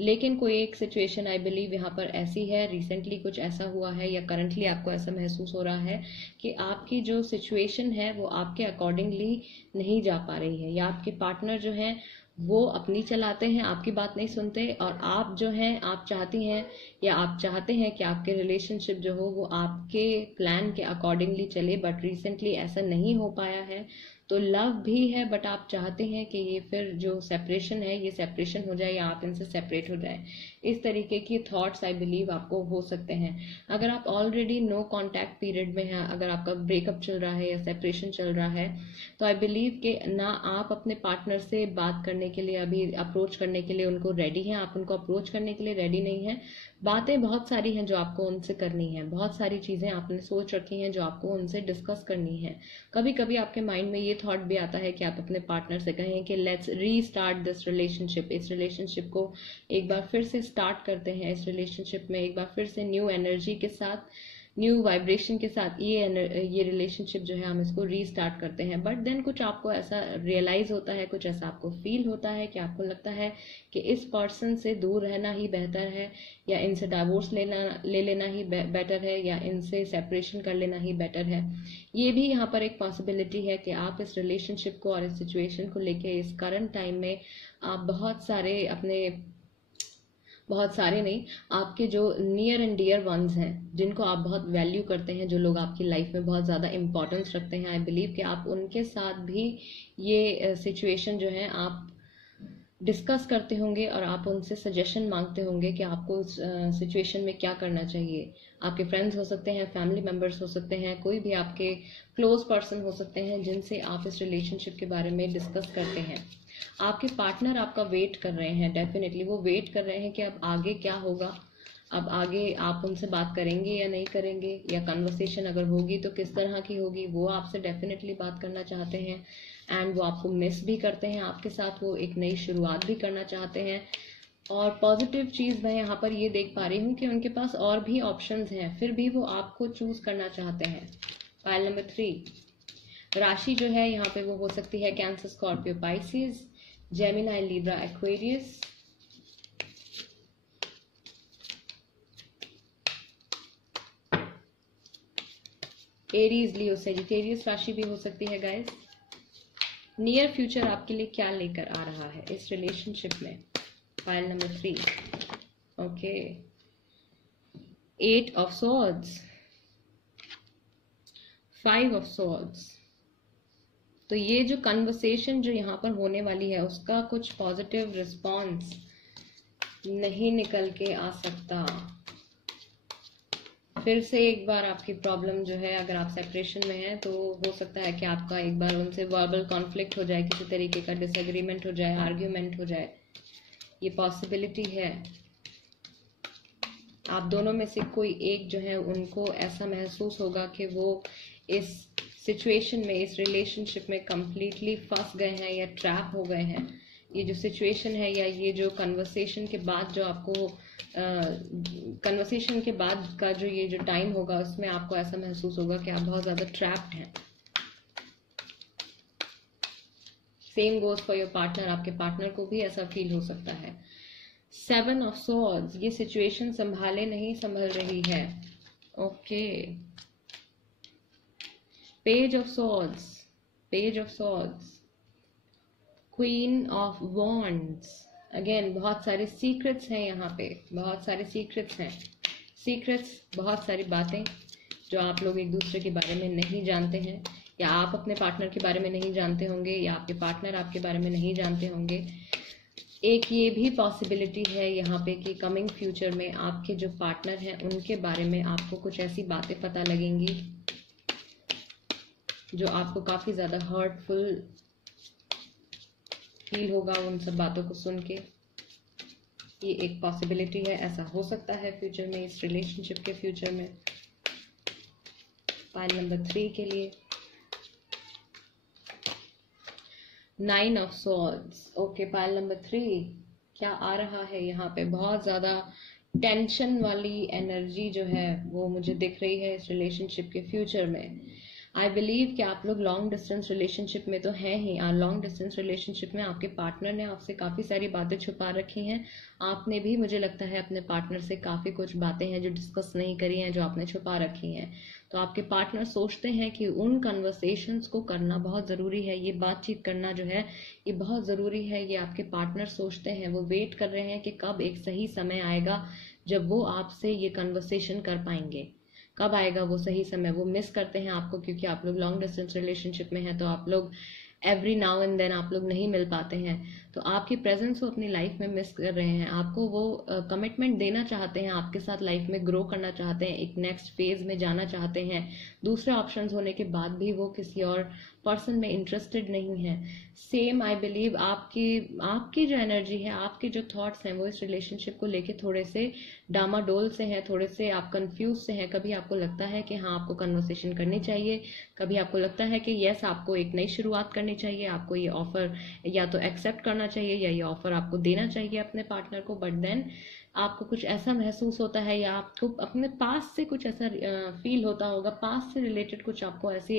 लेकिन कोई एक सिचुएशन आई बिलीव यहाँ पर ऐसी है, रिसेंटली कुछ ऐसा हुआ है या करंटली आपको ऐसा महसूस हो रहा है कि आपकी जो सिचुएशन है वो आपके अकॉर्डिंगली नहीं जा पा रही है, या आपके पार्टनर जो हैं वो अपनी चलाते हैं, आपकी बात नहीं सुनते, और आप जो हैं आप चाहती हैं या आप चाहते हैं कि आपके रिलेशनशिप जो हो वो आपके प्लान के अकॉर्डिंगली चले, बट रिसेंटली ऐसा नहीं हो पाया है। तो लव भी है, बट आप चाहते हैं कि ये फिर जो सेपरेशन है ये सेपरेशन हो जाए या आप इनसे सेपरेट हो जाए। इस तरीके की थॉट्स आई बिलीव आपको हो सकते हैं। अगर आप ऑलरेडी नो कांटेक्ट पीरियड में हैं, अगर आपका ब्रेकअप चल रहा है या सेपरेशन चल रहा है, तो आई बिलीव कि ना आप अपने पार्टनर से बात करने के लिए, अभी अप्रोच करने के लिए उनको रेडी हैं, आप उनको अप्रोच करने के लिए रेडी नहीं हैं। बातें बहुत सारी हैं जो आपको उनसे करनी है, बहुत सारी चीजें आपने सोच रखी हैं जो आपको उनसे डिस्कस करनी है। कभी कभी आपके माइंड में ये थॉट भी आता है कि आप अपने पार्टनर से कहें कि लेट्स रीस्टार्ट दिस रिलेशनशिप, इस रिलेशनशिप को एक बार फिर से स्टार्ट करते हैं, इस रिलेशनशिप में एक बार फिर से न्यू एनर्जी के साथ, न्यू वाइब्रेशन के साथ ये रिलेशनशिप जो है हम इसको रीस्टार्ट करते हैं। बट देन कुछ आपको ऐसा रियलाइज होता है, कुछ ऐसा आपको फील होता है कि आपको लगता है कि इस पर्सन से दूर रहना ही बेहतर है, या इनसे डाइवोर्स ले लेना ही बेटर है, या इनसे सेपरेशन कर लेना ही बेटर है। ये भी यहाँ पर एक पॉसिबिलिटी है कि आप इस रिलेशनशिप को और इस सिचुएशन को लेके इस करंट टाइम में आप बहुत सारे नहीं, आपके जो नियर एंड डियर वंस हैं, जिनको आप बहुत वैल्यू करते हैं, जो लोग आपकी लाइफ में बहुत ज़्यादा इंपॉर्टेंस रखते हैं, आई बिलीव कि आप उनके साथ भी ये सिचुएशन जो है आप डिस्कस करते होंगे और आप उनसे सजेशन मांगते होंगे कि आपको उस सिचुएशन में क्या करना चाहिए। आपके फ्रेंड्स हो सकते हैं, फैमिली मेम्बर्स हो सकते हैं, कोई भी आपके क्लोज पर्सन हो सकते हैं जिनसे आप इस रिलेशनशिप के बारे में डिस्कस करते हैं। आपके पार्टनर आपका वेट कर रहे हैं, डेफिनेटली वो वेट कर रहे हैं कि अब आगे क्या होगा, अब आगे आप उनसे बात करेंगे या नहीं करेंगे, या कन्वर्सेशन अगर होगी तो किस तरह की होगी। वो आपसे डेफिनेटली बात करना चाहते हैं एंड वो आपको मिस भी करते हैं, आपके साथ वो एक नई शुरुआत भी करना चाहते हैं। और पॉजिटिव चीज मैं यहाँ पर ये देख पा रही हूँ कि उनके पास और भी ऑप्शंस हैं, फिर भी वो आपको चूज करना चाहते हैं। पाइल नंबर 3, राशि जो है यहाँ पे वो हो सकती है Cancer, Scorpio, Pisces, Gemini, Libra, Aquarius. Aries, Leo, Sagittarius राशि भी हो सकती है गाइस। नियर फ्यूचर आपके लिए क्या लेकर आ रहा है इस रिलेशनशिप में। File number 3, okay, 8 of swords, 5 of swords. तो ये जो कन्वर्सेशन जो यहाँ पर होने वाली है उसका कुछ पॉजिटिव रिस्पॉन्स नहीं निकल के आ सकता। फिर से एक बार आपकी प्रॉब्लम जो है, अगर आप सेपरेशन में हैं तो हो सकता है कि आपका एक बार उनसे वर्बल कॉन्फ्लिक्ट हो जाए, किसी तरीके का डिसएग्रीमेंट हो जाए, आर्ग्यूमेंट हो जाए, ये पॉसिबिलिटी है। आप दोनों में से कोई एक जो है उनको ऐसा महसूस होगा कि वो इस सिचुएशन में, इस रिलेशनशिप में कंप्लीटली फंस गए हैं या ट्रैप हो गए हैं। ये जो सिचुएशन है या ये जो कन्वर्सेशन के बाद जो आपको कन्वर्सेशन के बाद का जो ये जो टाइम होगा उसमें आपको ऐसा महसूस होगा कि आप बहुत ज्यादा ट्रैप्ड हैं। Same goes for your partner, आपके पार्टनर को भी ऐसा फील हो सकता है। 7 ऑफ सॉर्ड्स, ये सिचुएशन संभाले नहीं संभल रही है। Okay, page of swords, page of swords, queen of wands. Again बहुत सारे सीक्रेट्स हैं यहाँ पे, बहुत सारे सीक्रेट्स हैं, सीक्रेट्स, बहुत सारी बातें जो आप लोग एक दूसरे के बारे में नहीं जानते हैं, या आप अपने पार्टनर के बारे में नहीं जानते होंगे, या आपके पार्टनर आपके बारे में नहीं जानते होंगे। एक ये भी पॉसिबिलिटी है यहाँ पे कि कमिंग फ्यूचर में आपके जो पार्टनर हैं उनके बारे में आपको कुछ ऐसी बातें पता लगेंगी जो आपको काफ़ी ज़्यादा हर्टफुल फील होगा उन सब बातों को सुन के। ये एक पॉसिबिलिटी है, ऐसा हो सकता है फ्यूचर में, इस रिलेशनशिप के फ्यूचर में। पाइल नंबर 3 के लिए 9 of swords. Okay, pile number 3 क्या आ रहा है यहाँ पे? बहुत ज़्यादा टेंशन वाली एनर्जी जो है वो मुझे दिख रही है इस रिलेशनशिप के फ्यूचर में। आई बिलीव कि आप लोग लॉन्ग डिस्टेंस रिलेशनशिप में तो हैं ही, और लॉन्ग डिस्टेंस रिलेशनशिप में आपके पार्टनर ने आपसे काफ़ी सारी बातें छुपा रखी हैं। आपने भी, मुझे लगता है, अपने पार्टनर से काफ़ी कुछ बातें हैं जो डिस्कस नहीं करी हैं, जो आपने छुपा रखी हैं। तो आपके पार्टनर सोचते हैं कि उन कन्वर्सेशंस को करना बहुत ज़रूरी है, ये बातचीत करना जो है ये बहुत ज़रूरी है। ये आपके पार्टनर सोचते हैं, वो वेट कर रहे हैं कि कब एक सही समय आएगा जब वो आपसे ये कन्वर्सेशन कर पाएंगे। कब आएगा वो सही समय? वो मिस करते हैं आपको, क्योंकि आप लोग लॉन्ग डिस्टेंस रिलेशनशिप में हैं, तो आप लोग एवरी नाउ एंड देन आप लोग नहीं मिल पाते हैं। तो आपकी प्रेजेंस वो अपनी लाइफ में मिस कर रहे हैं। आपको वो कमिटमेंट देना चाहते हैं, आपके साथ लाइफ में ग्रो करना चाहते हैं, एक नेक्स्ट फेज में जाना चाहते हैं। दूसरे ऑप्शंस होने के बाद भी वो किसी और पर्सन में इंटरेस्टेड नहीं है। सेम आई बिलीव आपकी जो एनर्जी है, आपके जो थॉट्स हैं, वो इस रिलेशनशिप को लेके थोड़े से डामाडोल से हैं, थोड़े से आप कंफ्यूज से हैं। कभी आपको लगता है कि हाँ आपको कन्वर्सेशन करनी चाहिए, कभी आपको लगता है कि यस आपको एक नई शुरुआत करनी चाहिए, आपको ये ऑफर या तो एक्सेप्ट करना चाहिए या ये ऑफर आपको देना चाहिए अपने पार्टनर को। बट देन आपको कुछ ऐसा महसूस होता है, या आपको अपने पास से कुछ ऐसा फील होता होगा, पास से रिलेटेड कुछ आपको ऐसी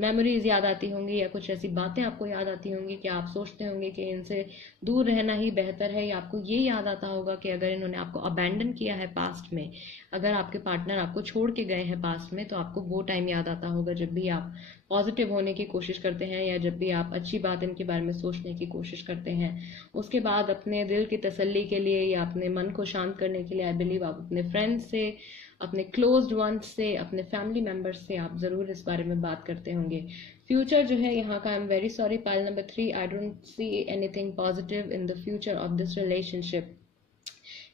मेमोरीज याद आती होंगी, या कुछ ऐसी बातें आपको याद आती होंगी कि आप सोचते होंगे कि इनसे दूर रहना ही बेहतर है। या आपको ये याद आता होगा कि अगर इन्होंने आपको अबैंडन किया है पास्ट में, अगर आपके पार्टनर आपको छोड़ के गए हैं पास्ट में, तो आपको वो टाइम याद आता होगा जब भी आप पॉजिटिव होने की कोशिश करते हैं, या जब भी आप अच्छी बात इनके बारे में सोचने की कोशिश करते हैं। उसके बाद अपने दिल की तसल्ली के लिए या अपने मन को शांत करने के लिए आई बिलीव आप अपने फ्रेंड्स से, अपने क्लोज्ड वंस से, अपने फैमिली मेंबर्स से आप जरूर इस बारे में बात करते होंगे। फ्यूचर जो है यहाँ का, I am very sorry, pile number 3, I don't see anything positive in the future of this relationship.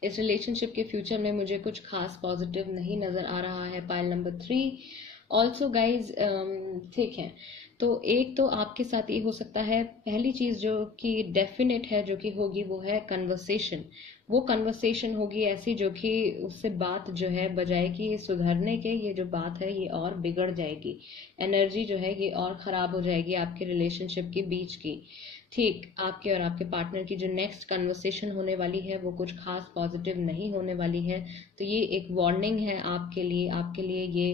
इस रिलेशनशिप के फ्यूचर में मुझे कुछ खास पॉजिटिव नहीं नजर आ रहा है। पाइल नंबर 3 ऑल्सो गाइज, ठीक है, तो एक तो आपके साथ ये हो सकता है, पहली चीज जो कि डेफिनेट है जो कि होगी वो है कन्वर्सेशन। वो कन्वर्सेशन होगी ऐसी जो कि उससे बात जो है बजाय कि सुधरने के, ये जो बात है ये और बिगड़ जाएगी, एनर्जी जो है ये और खराब हो जाएगी आपके रिलेशनशिप के बीच की। ठीक, आपके और आपके पार्टनर की जो नेक्स्ट कन्वर्सेशन होने वाली है वो कुछ खास पॉजिटिव नहीं होने वाली है। तो ये एक वार्निंग है आपके लिए ये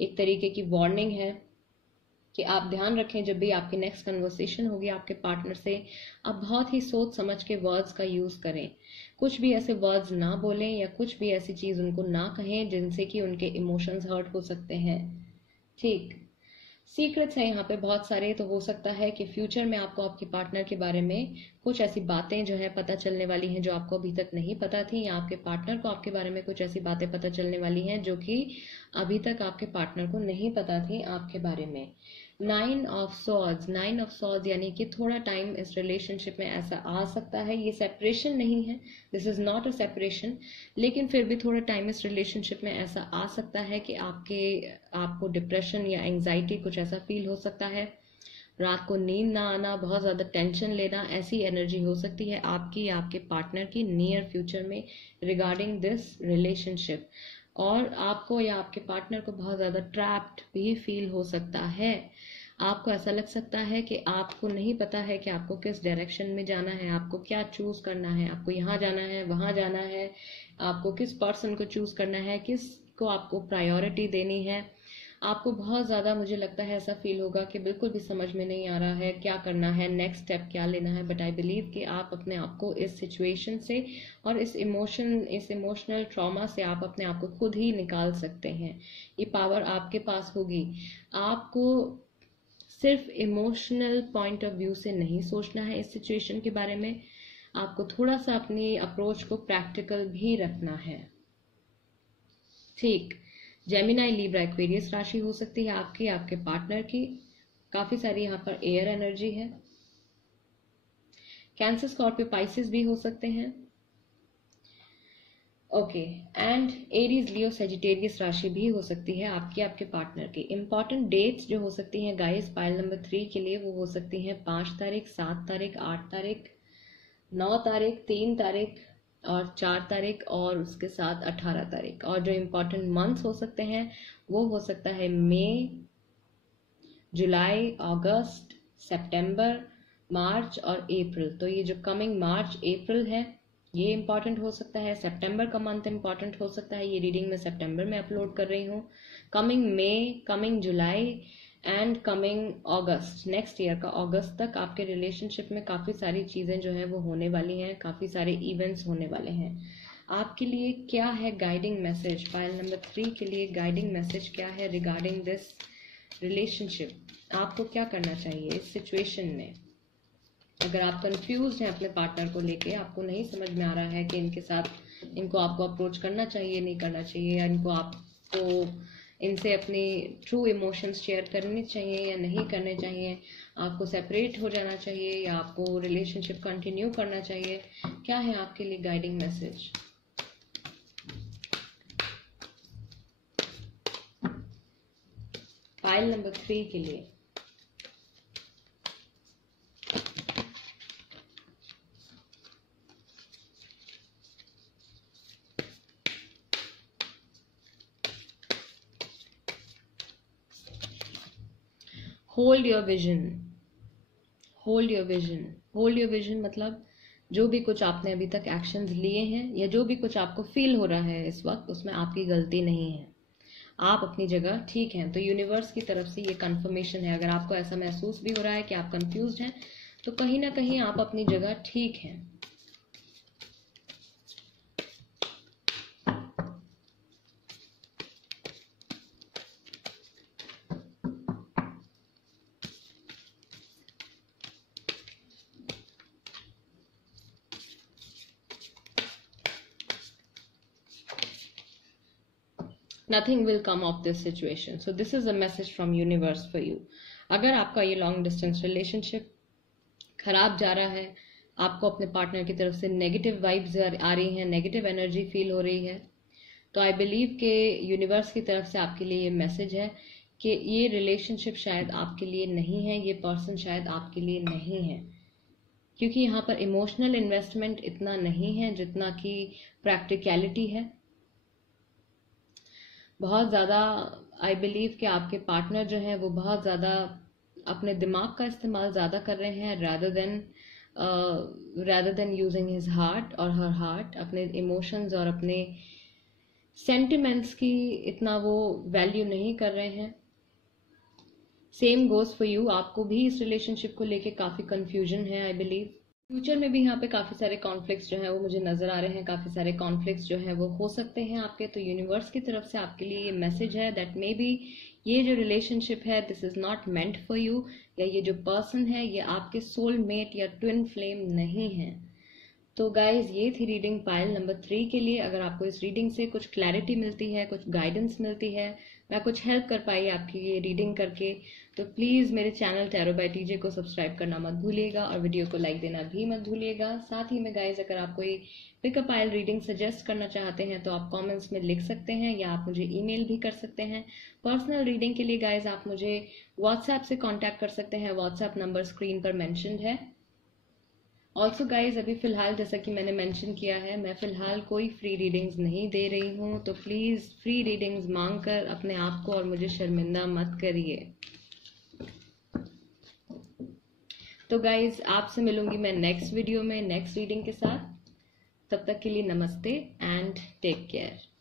एक तरीके की वार्निंग है कि आप ध्यान रखें, जब भी आपकी नेक्स्ट कन्वर्सेशन होगी आपके पार्टनर से, आप बहुत ही सोच समझ के वर्ड्स का यूज करें। कुछ भी ऐसे वर्ड्स ना बोलें, या कुछ भी ऐसी चीज उनको ना कहें जिनसे कि उनके इमोशंस हर्ट हो सकते हैं। ठीक, सीक्रेट्स हैं यहाँ पे बहुत सारे। तो हो सकता है कि फ्यूचर में आपको आपके पार्टनर के बारे में कुछ ऐसी बातें जो है पता चलने वाली हैं जो आपको अभी तक नहीं पता थी, या आपके पार्टनर को आपके बारे में कुछ ऐसी बातें पता चलने वाली हैं जो कि अभी तक आपके पार्टनर को नहीं पता थी आपके बारे में। 9 ऑफ सॉर्ड्स यानी कि थोड़ा टाइम इस रिलेशनशिप में ऐसा आ सकता है, ये सेपरेशन नहीं है, this is not a separation, लेकिन फिर भी थोड़ा टाइम इस रिलेशनशिप में ऐसा आ सकता है कि आपको डिप्रेशन या एंजाइटी कुछ ऐसा फील हो सकता है, रात को नींद ना आना, बहुत ज्यादा टेंशन लेना, ऐसी एनर्जी हो सकती है आपकी या आपके पार्टनर की नियर फ्यूचर में रिगार्डिंग दिस रिलेशनशिप। और आपको या आपके पार्टनर को बहुत ज्यादा ट्रैप्ड भी फील हो सकता है। आपको ऐसा लग सकता है कि आपको नहीं पता है कि आपको किस डायरेक्शन में जाना है, आपको क्या चूज करना है, आपको यहाँ जाना है, वहां जाना है, आपको किस पर्सन को चूज करना है, किस को आपको प्रायोरिटी देनी है। आपको बहुत ज्यादा, मुझे लगता है, ऐसा फील होगा कि बिल्कुल भी समझ में नहीं आ रहा है क्या करना है, नेक्स्ट स्टेप क्या लेना है। बट आई बिलीव कि आप अपने आप को इस सिचुएशन से और इस इमोशनल ट्रॉमा से आप अपने आप को खुद ही निकाल सकते हैं। ये पावर आपके पास होगी। आपको सिर्फ इमोशनल पॉइंट ऑफ व्यू से नहीं सोचना है इस सिचुएशन के बारे में, आपको थोड़ा सा अपनी अप्रोच को प्रैक्टिकल भी रखना है। ठीक, जेमिनाई, लिब्रा, एक्वेरियस राशि हो सकती है आपकी, आपके पार्टनर की। काफी सारी यहाँ पर एयर एनर्जी है। कैंसर, स्कॉर्पियो, पाइसिस भी हो सकते हैं। Okay, and Aries, Leo, Sagittarius राशि भी हो सकती है आपकी, आपके पार्टनर की। इंपॉर्टेंट डेट्स जो हो सकती हैं गाइस पाइल नंबर 3 के लिए, वो हो सकती हैं 5 तारीख, 7 तारीख, 8 तारीख, 9 तारीख, 3 तारीख और 4 तारीख, और उसके साथ 18 तारीख। और जो इम्पोर्टेंट मंथ्स हो सकते हैं वो हो सकता है मई, जुलाई, अगस्त, सितंबर, मार्च और अप्रैल। तो ये जो कमिंग मार्च अप्रैल है ये इम्पॉर्टेंट हो सकता है। सितंबर का मंथ इम्पॉर्टेंट हो सकता है। ये रीडिंग मैं सितंबर में अपलोड कर रही हूँ। Coming May, coming July and coming August, next year का अगस्त तक आपके रिलेशनशिप में काफ़ी सारी चीज़ें जो है वो होने वाली हैं, काफ़ी सारे इवेंट्स होने वाले हैं। आपके लिए क्या है गाइडिंग मैसेज? पाइल नंबर 3 के लिए गाइडिंग मैसेज क्या है रिगार्डिंग दिस रिलेशनशिप? आपको क्या करना चाहिए इस सिचुएशन में? अगर आप कंफ्यूज हैं अपने पार्टनर को लेके, आपको नहीं समझ में आ रहा है कि इनको आपको अप्रोच करना चाहिए, नहीं करना चाहिए, या इनको आपको इनसे अपनी ट्रू इमोशंस शेयर करने चाहिए या नहीं करने चाहिए, आपको सेपरेट हो जाना चाहिए या आपको रिलेशनशिप कंटिन्यू करना चाहिए, क्या है आपके लिए गाइडिंग मैसेज? पाइल नंबर 3 के लिए hold your vision. Hold your vision, hold your vision मतलब जो भी कुछ आपने अभी तक एक्शंस लिए हैं या जो भी कुछ आपको फील हो रहा है इस वक्त, उसमें आपकी गलती नहीं है। आप अपनी जगह ठीक हैं। तो यूनिवर्स की तरफ से ये कंफर्मेशन है। अगर आपको ऐसा महसूस भी हो रहा है कि आप कंफ्यूज्ड हैं, तो कहीं ना कहीं आप अपनी जगह ठीक हैं। Nothing will come of this situation. So this is a message from universe for you. अगर आपका ये लॉन्ग डिस्टेंस रिलेशनशिप खराब जा रहा है, आपको अपने पार्टनर की तरफ से नेगेटिव वाइब्स आ रही हैं, नेगेटिव एनर्जी फील हो रही है, तो आई बिलीव के यूनिवर्स की तरफ से आपके लिए ये मैसेज है कि ये रिलेशनशिप शायद आपके लिए नहीं है, ये पर्सन शायद आपके लिए नहीं है, क्योंकि यहाँ पर इमोशनल इन्वेस्टमेंट इतना नहीं है जितना कि प्रैक्टिकलिटी है। बहुत ज़्यादा आई बिलीव कि आपके पार्टनर जो हैं वो बहुत ज़्यादा अपने दिमाग का इस्तेमाल ज़्यादा कर रहे हैं rather than using his heart और हर हार्ट। अपने इमोशंस और अपने सेंटिमेंट्स की इतना वो वैल्यू नहीं कर रहे हैं। सेम गोज फॉर यू, आपको भी इस रिलेशनशिप को लेके काफ़ी कंफ्यूजन है आई बिलीव। फ्यूचर में भी यहाँ पे काफ़ी सारे कॉन्फ्लिक्ट्स जो हैं वो मुझे नज़र आ रहे हैं, काफ़ी सारे कॉन्फ्लिक्ट्स जो हैं वो हो सकते हैं आपके। तो यूनिवर्स की तरफ से आपके लिए ये मैसेज है दैट मे बी ये जो रिलेशनशिप है this is not meant for you, या ये जो पर्सन है ये आपके सोलमेट या ट्विन फ्लेम नहीं है। तो गाइज ये थी रीडिंग पाइल नंबर 3 के लिए। अगर आपको इस रीडिंग से कुछ क्लैरिटी मिलती है, कुछ गाइडेंस मिलती है, मैं कुछ हेल्प कर पाई आपकी ये रीडिंग करके, तो प्लीज़ मेरे चैनल टैरो बाय टीजे को सब्सक्राइब करना मत भूलिएगा और वीडियो को लाइक देना भी मत भूलिएगा। साथ ही में गाइज अगर आप कोई पिकअप पाइल रीडिंग सजेस्ट करना चाहते हैं तो आप कमेंट्स में लिख सकते हैं या आप मुझे ईमेल भी कर सकते हैं। पर्सनल रीडिंग के लिए गाइज आप मुझे व्हाट्सएप से कॉन्टैक्ट कर सकते हैं। व्हाट्सएप नंबर स्क्रीन पर मैंशनड है। ऑल्सो गाइज अभी फ़िलहाल जैसा कि मैंने मेंशन किया है, मैं फ़िलहाल कोई फ्री रीडिंग्स नहीं दे रही हूँ, तो प्लीज़ फ्री रीडिंग्स मांग कर अपने आप को और मुझे शर्मिंदा मत करिए। तो गाइज आपसे मिलूंगी मैं नेक्स्ट वीडियो में नेक्स्ट रीडिंग के साथ। तब तक के लिए नमस्ते एंड टेक केयर।